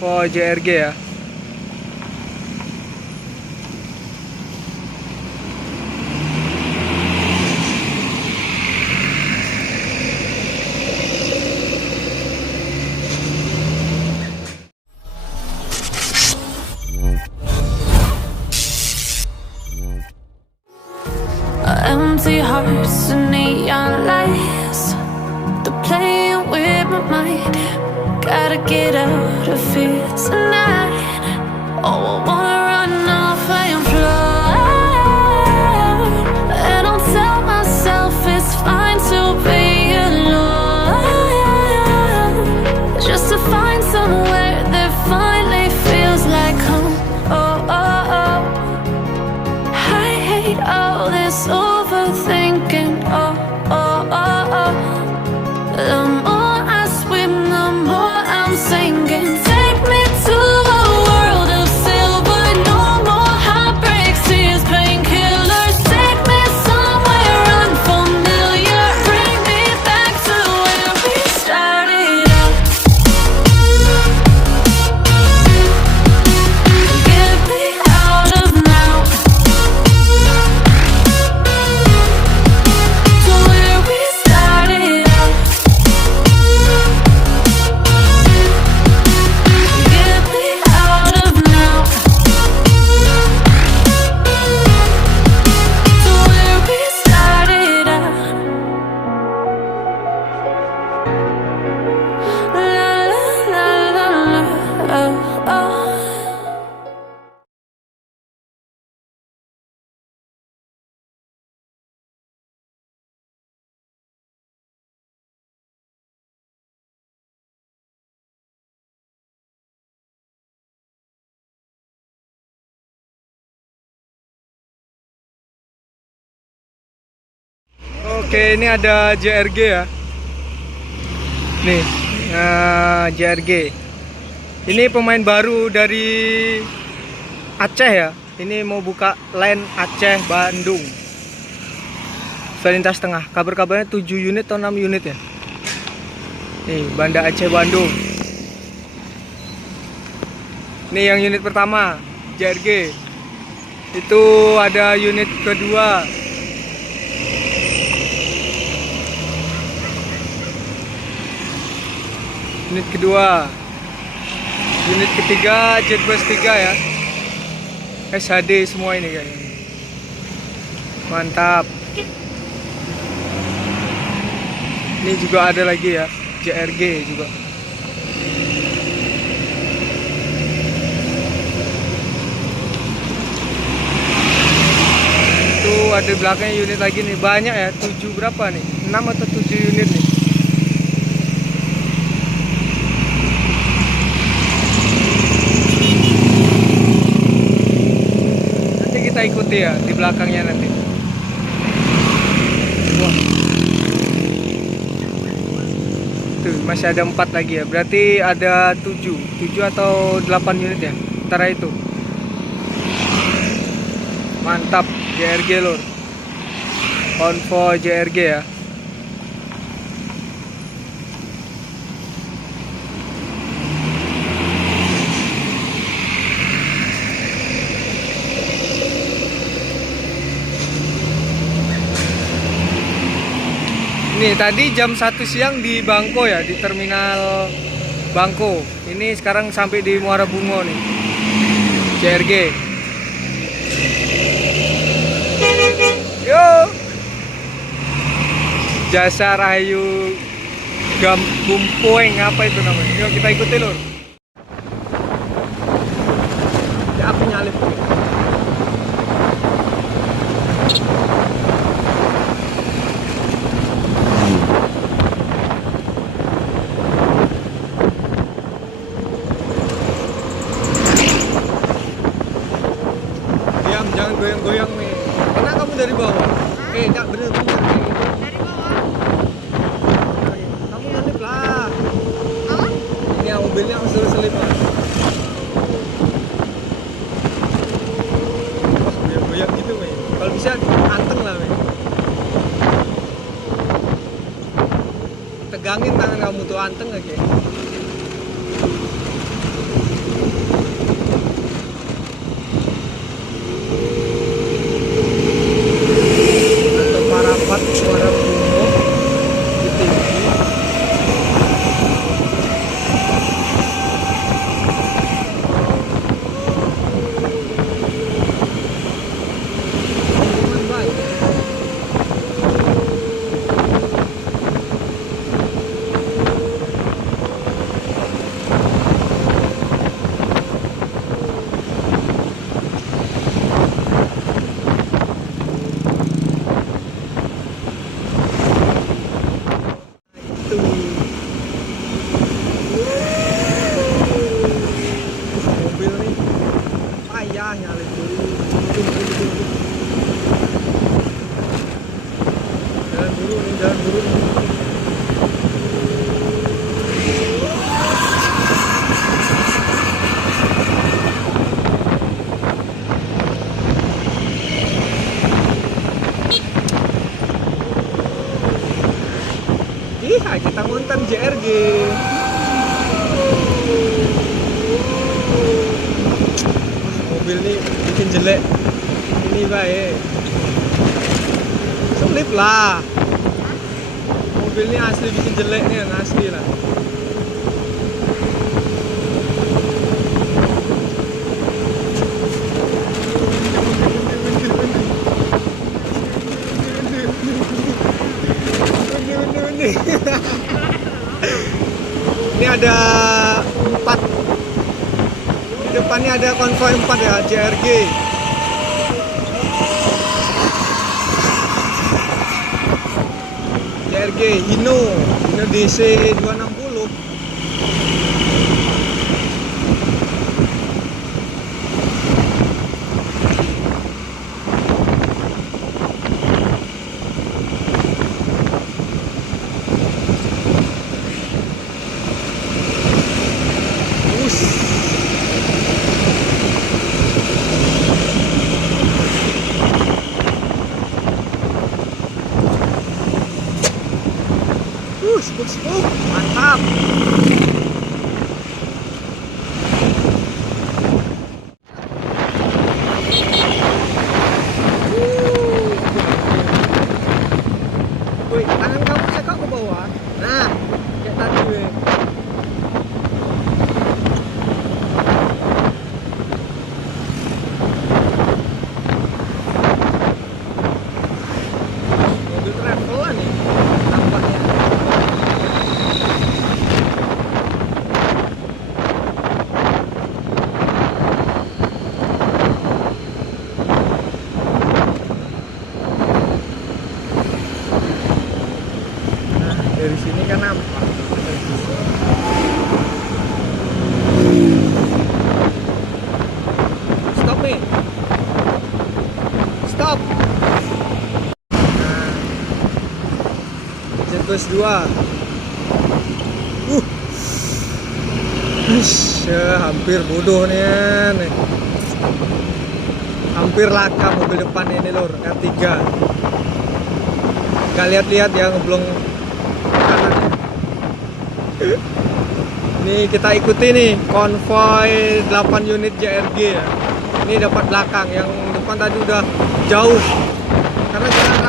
konvoi JRG ya. Empty hearts and neon lights, they're playing with my mind. Gotta get out of here tonight. Oh, I wanna run off and fly, and I'll tell myself it's fine to be alone, just to find somewhere that finally feels like home. Oh, oh, oh. I hate all this overthinking. Oh, oh, oh, oh. The more I swim, the more I'm sinking. Take me to a world of silver. No more heartbreaks, tears, painkillers. Take me somewhere unfamiliar. Bring me back to where we started out. Get me out of now, to where we started out. Get me out of now, to where we started out. La la la la la, oh, oh. Oke, ini ada JRG ya. Nih, JRG. Ini pemain baru dari Aceh ya. Ini mau buka line Aceh Bandung. Lintas tengah. Kabar-kabarnya 7 unit atau 6 unit ya. Nih, Banda Aceh Bandung. Ini yang unit pertama, JRG. Itu ada unit kedua. Unit kedua, unit ketiga, Jetbus 3 ya. SHD semua ini kayaknya. Mantap. Ini juga ada lagi ya, JRG juga. Itu ada belakangnya unit lagi nih, banyak ya, 7 berapa nih? 6 atau 7 unit nih. Kita ikuti ya di belakangnya nanti. Wah. Tuh, masih ada 4 lagi ya. Berarti ada 7 atau 8 unit ya. Antara itu. Mantap, JRG lor. Konvoi JRG ya. Nih tadi jam 1 siang di Bangko ya, di terminal Bangko. Ini sekarang sampai di Muara Bungo nih, JRG. Yo, Jasa Rahayu Gumpoeng, apa itu namanya? Yuk kita ikuti lur. Ya api nyalip. Jangan goyang-goyang nih. Enak kamu dari bawah. Enggak bener-bener kayak gitu. Dari bawah. Kamu nyelip lah. Apa? Ini yang mobilnya aku suruh selip lah. Goyang-goyang gitu, Mei. Kalau bisa anteng lah, Mei. Tegangin tangan kamu tuh, anteng aja. Jalan buru nih, jalan buru nih. Ih, kita ngonten JRG. Mobil nih bikin jelek. Ini baik. Selip lah. Mobil ini asli bikin jelek nih, yang asli lah. Ini ada 4. Di depannya ada konvoi 4 ya, JRG. JRG Hino DC 260. Spuk, mantap. Woi, tangan kamu cekak ke bawah. Nah, kayak tadi weh. Mobil travel lah nih tampaknya. Dari sini kan nampak. Stop nih. Stop. Nah. Jet bus 2. Hampir bodoh nih. Hampir laka mobil depan ini lor, R3. Gak lihat-lihat ya, ngeblong kanan. Nih kita ikuti nih konvoi 8 unit JRG ya. Ini dapat belakang, yang depan tadi udah jauh karena jalan